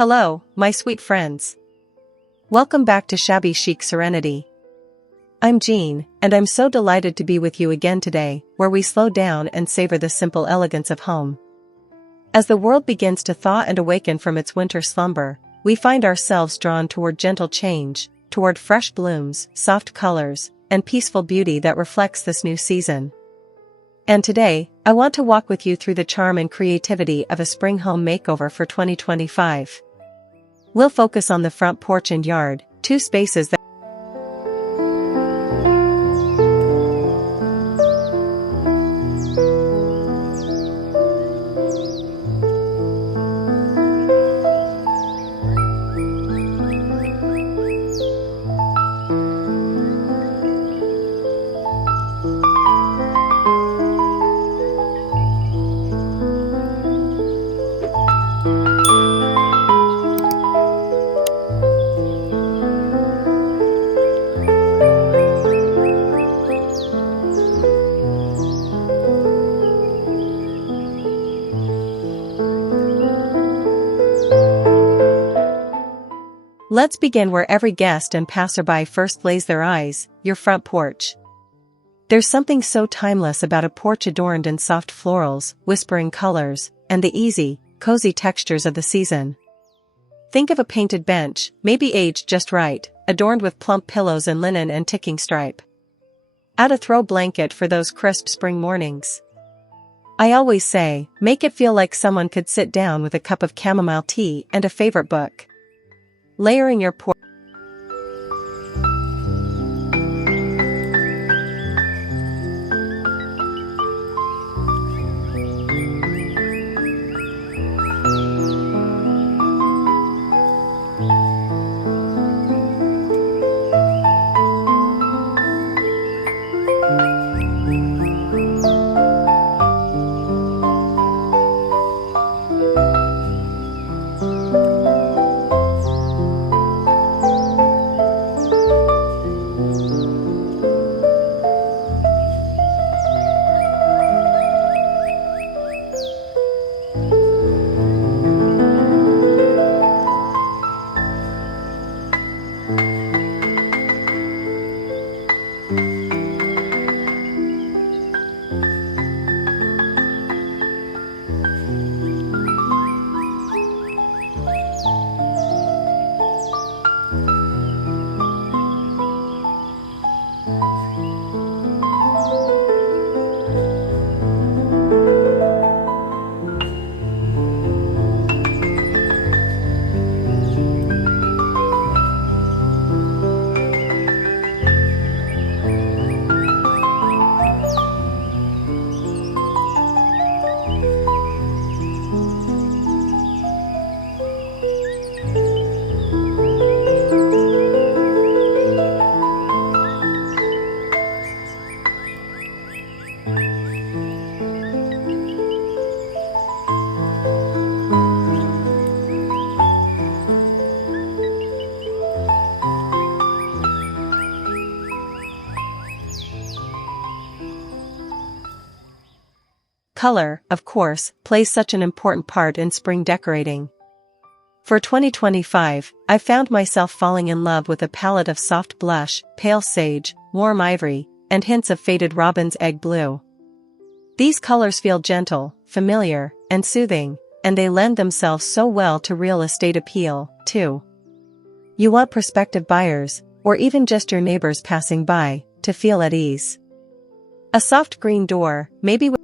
Hello, my sweet friends. Welcome back to Shabby Chic Serenity. I'm Jean, and I'm so delighted to be with you again today, where we slow down and savor the simple elegance of home. As the world begins to thaw and awaken from its winter slumber, we find ourselves drawn toward gentle change, toward fresh blooms, soft colors, and peaceful beauty that reflects this new season. And today, I want to walk with you through the charm and creativity of a spring home makeover for 2025. We'll focus on the front porch and yard, two spaces that Let's begin where every guest and passerby first lays their eyes, your front porch. There's something so timeless about a porch adorned in soft florals, whispering colors, and the easy, cozy textures of the season. Think of a painted bench, maybe aged just right, adorned with plump pillows and linen and ticking stripe. Add a throw blanket for those crisp spring mornings. I always say, make it feel like someone could sit down with a cup of chamomile tea and a favorite book. Layering your porch. Color, of course, plays such an important part in spring decorating. For 2025, I found myself falling in love with a palette of soft blush, pale sage, warm ivory, and hints of faded robin's egg blue. These colors feel gentle, familiar, and soothing, and they lend themselves so well to real estate appeal, too. You want prospective buyers, or even just your neighbors passing by, to feel at ease. A soft green door, maybe with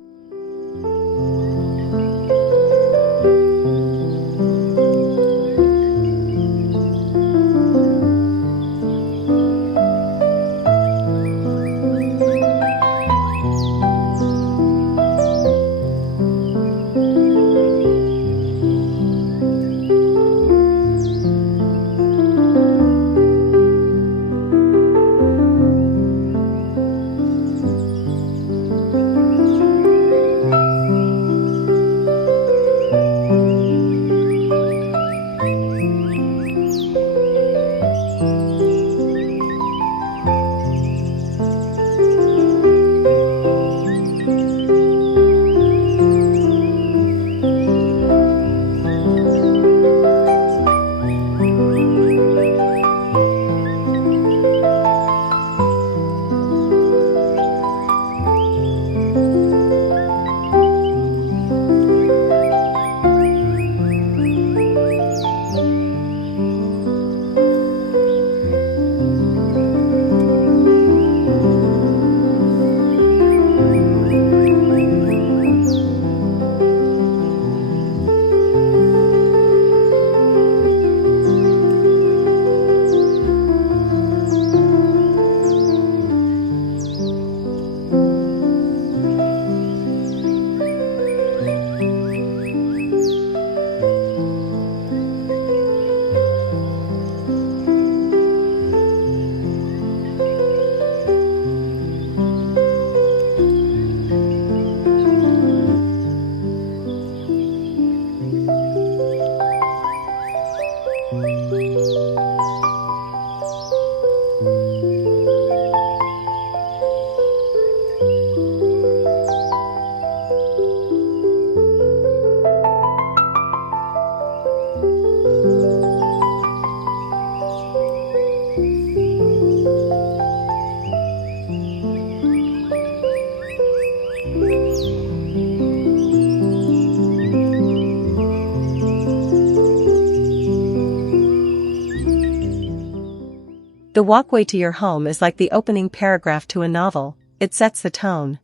The walkway to your home is like the opening paragraph to a novel, it sets the tone.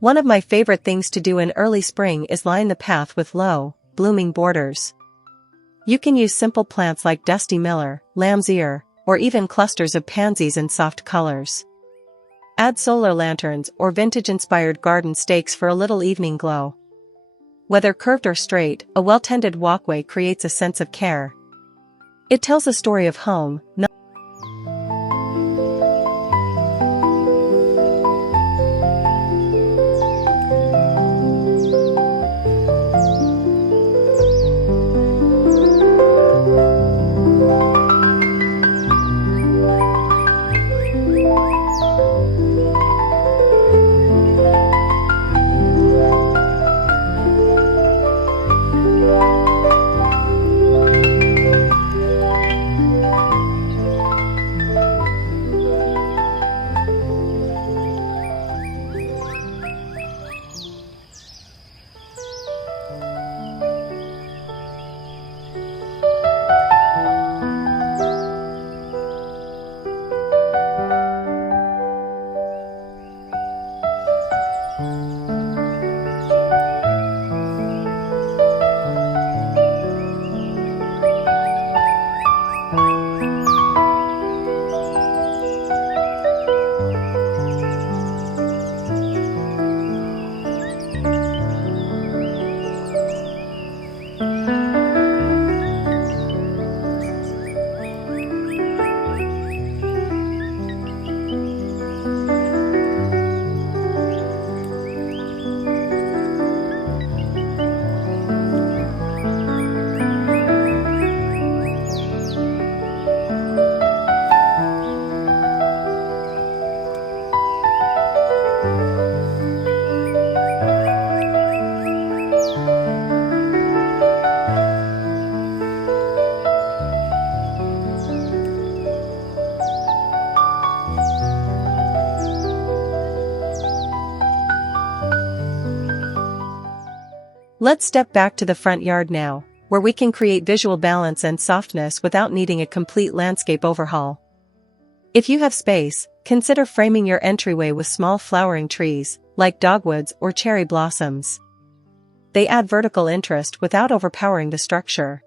One of my favorite things to do in early spring is line the path with low, blooming borders. You can use simple plants like dusty miller, lamb's ear, or even clusters of pansies in soft colors. Add solar lanterns or vintage-inspired garden stakes for a little evening glow. Whether curved or straight, a well-tended walkway creates a sense of care. It tells a story of home, not Let's step back to the front yard now, where we can create visual balance and softness without needing a complete landscape overhaul. If you have space, consider framing your entryway with small flowering trees, like dogwoods or cherry blossoms. They add vertical interest without overpowering the structure.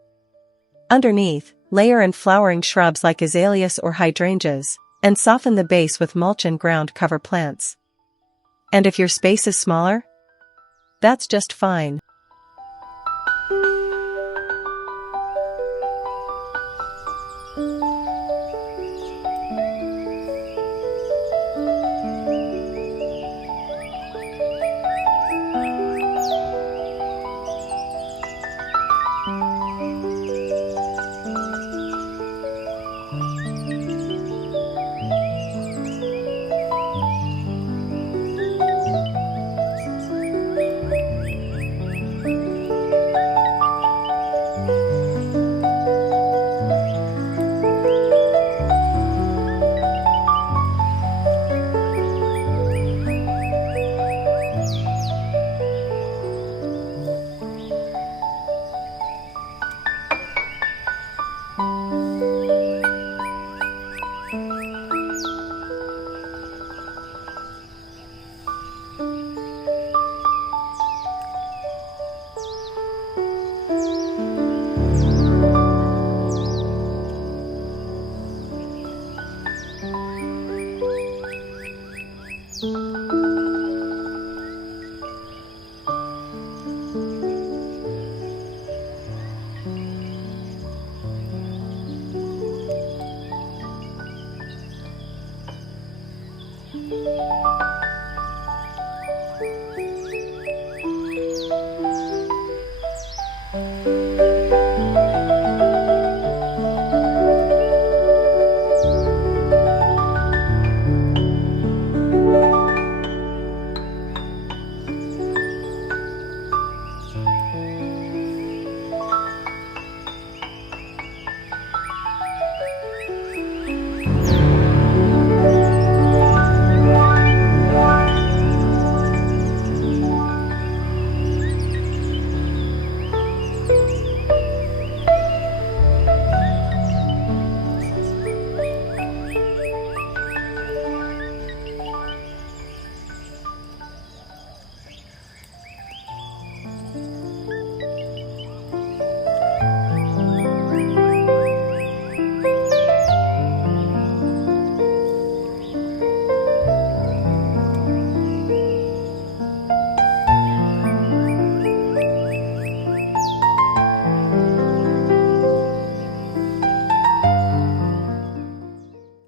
Underneath, layer in flowering shrubs like azaleas or hydrangeas, and soften the base with mulch and ground cover plants. And if your space is smaller? That's just fine.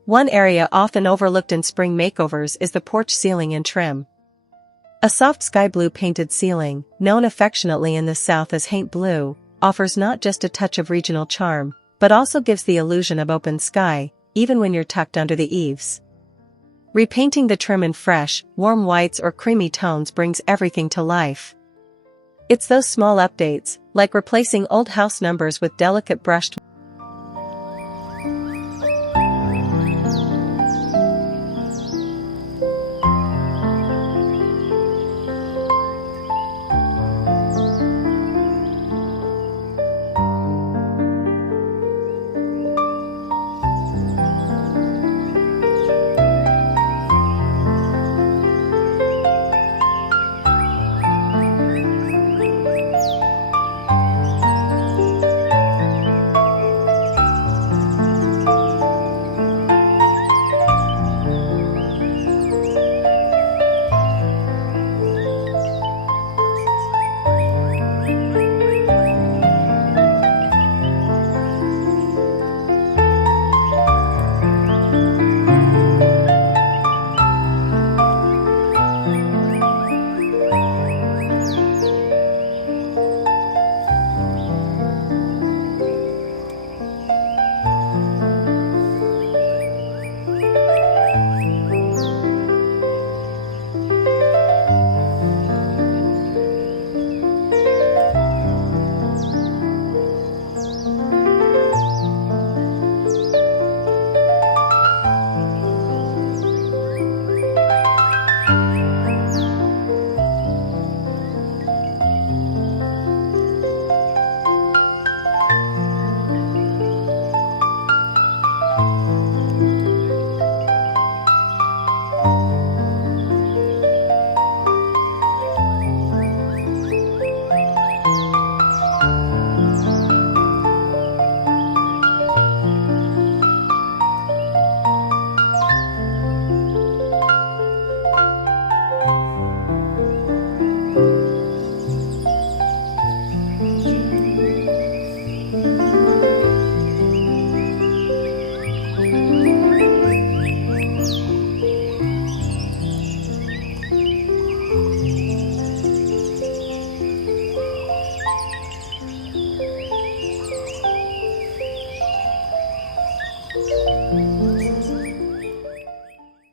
One area often overlooked in spring makeovers is the porch ceiling and trim. A soft sky blue painted ceiling, known affectionately in the South as haint blue, offers not just a touch of regional charm, but also gives the illusion of open sky, even when you're tucked under the eaves. Repainting the trim in fresh, warm whites or creamy tones brings everything to life. It's those small updates, like replacing old house numbers with delicate brushed.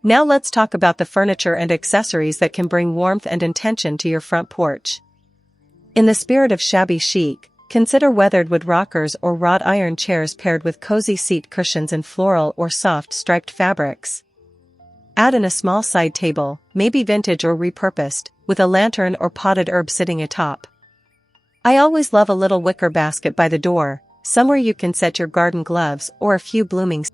Now let's talk about the furniture and accessories that can bring warmth and intention to your front porch. In the spirit of shabby chic, consider weathered wood rockers or wrought iron chairs paired with cozy seat cushions and floral or soft striped fabrics. Add in a small side table, maybe vintage or repurposed, with a lantern or potted herb sitting atop. I always love a little wicker basket by the door, somewhere you can set your garden gloves or a few blooming.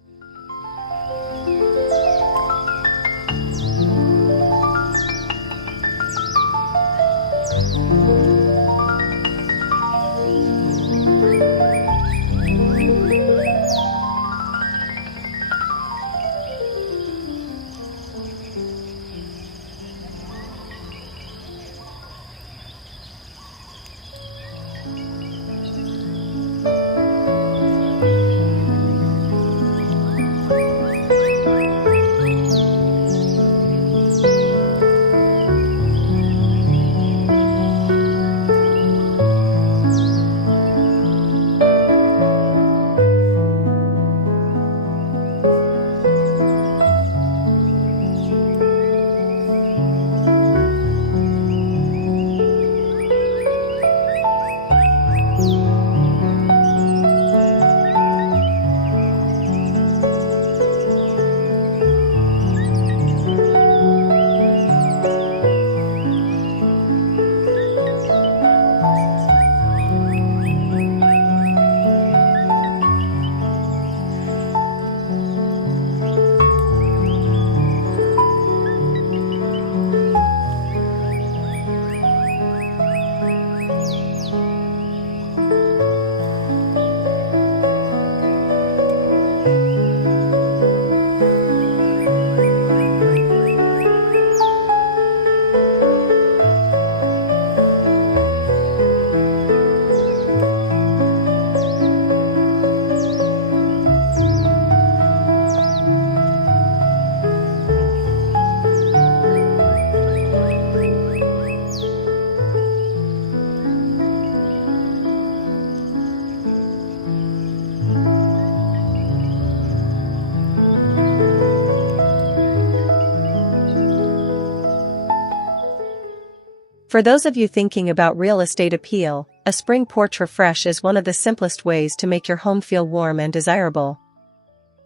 For those of you thinking about real estate appeal, a spring porch refresh is one of the simplest ways to make your home feel warm and desirable.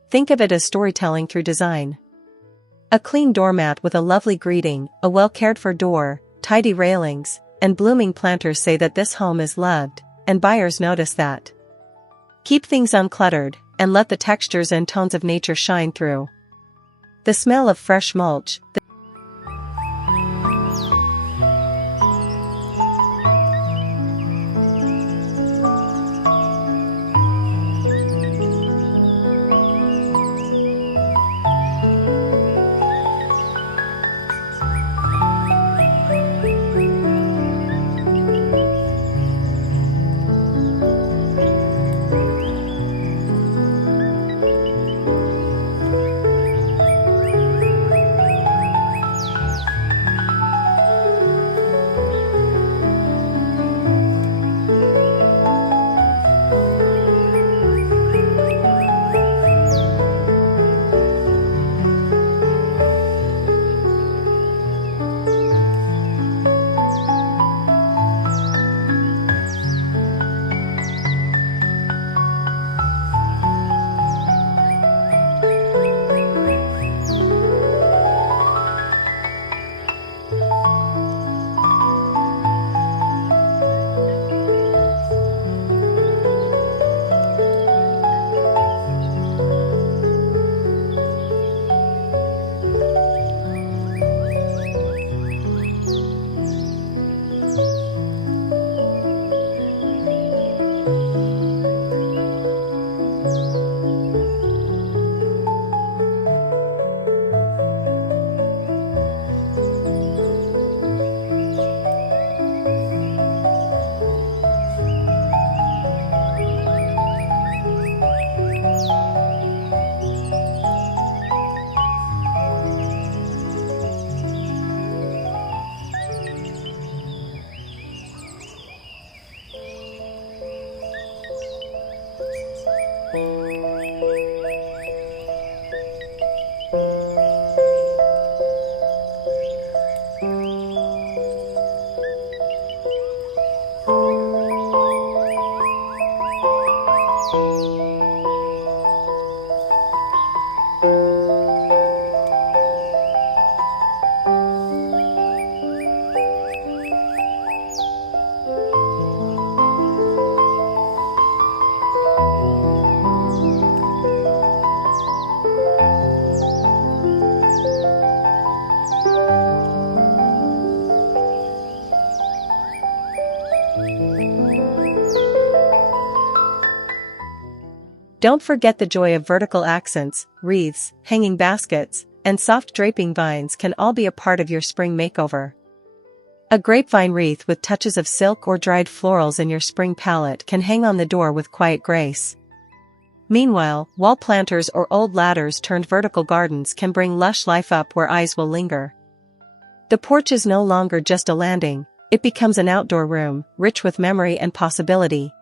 Think of it as storytelling through design. A clean doormat with a lovely greeting, a well-cared-for door, tidy railings, and blooming planters say that this home is loved, and buyers notice that. Keep things uncluttered, and let the textures and tones of nature shine through. The smell of fresh mulch, Don't forget the joy of vertical accents, wreaths, hanging baskets, and soft draping vines can all be a part of your spring makeover. A grapevine wreath with touches of silk or dried florals in your spring palette can hang on the door with quiet grace. Meanwhile, wall planters or old ladders turned vertical gardens can bring lush life up where eyes will linger. The porch is no longer just a landing, it becomes an outdoor room, rich with memory and possibility.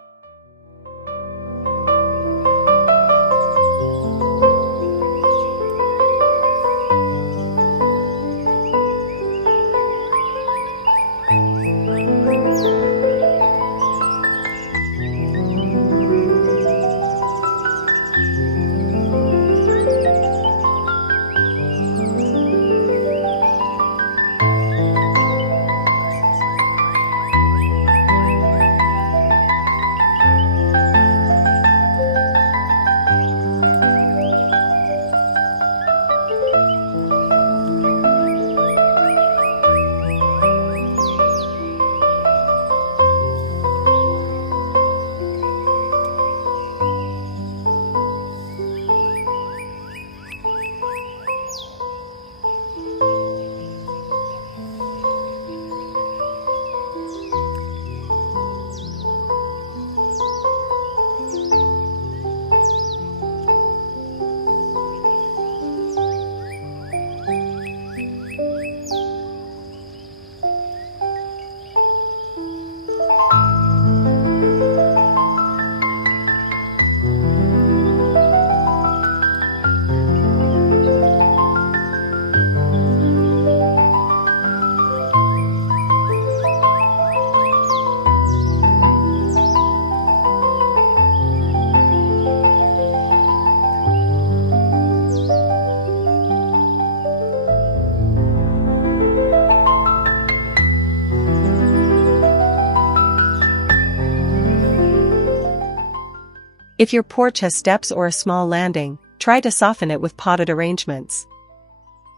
If your porch has steps or a small landing, try to soften it with potted arrangements.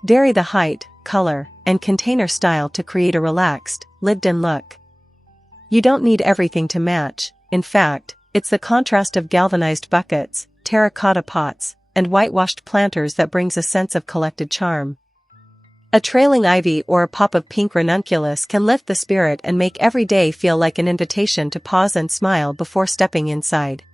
Vary the height, color, and container style to create a relaxed, lived-in look. You don't need everything to match. In fact, it's the contrast of galvanized buckets, terracotta pots, and whitewashed planters that brings a sense of collected charm. A trailing ivy or a pop of pink ranunculus can lift the spirit and make every day feel like an invitation to pause and smile before stepping inside.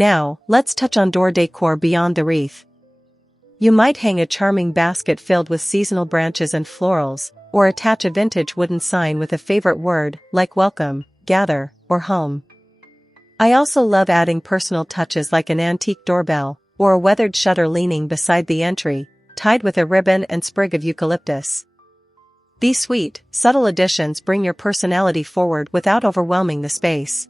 Now, let's touch on door decor beyond the wreath. You might hang a charming basket filled with seasonal branches and florals, or attach a vintage wooden sign with a favorite word, like welcome, gather, or home. I also love adding personal touches like an antique doorbell, or a weathered shutter leaning beside the entry, tied with a ribbon and sprig of eucalyptus. These sweet, subtle additions bring your personality forward without overwhelming the space.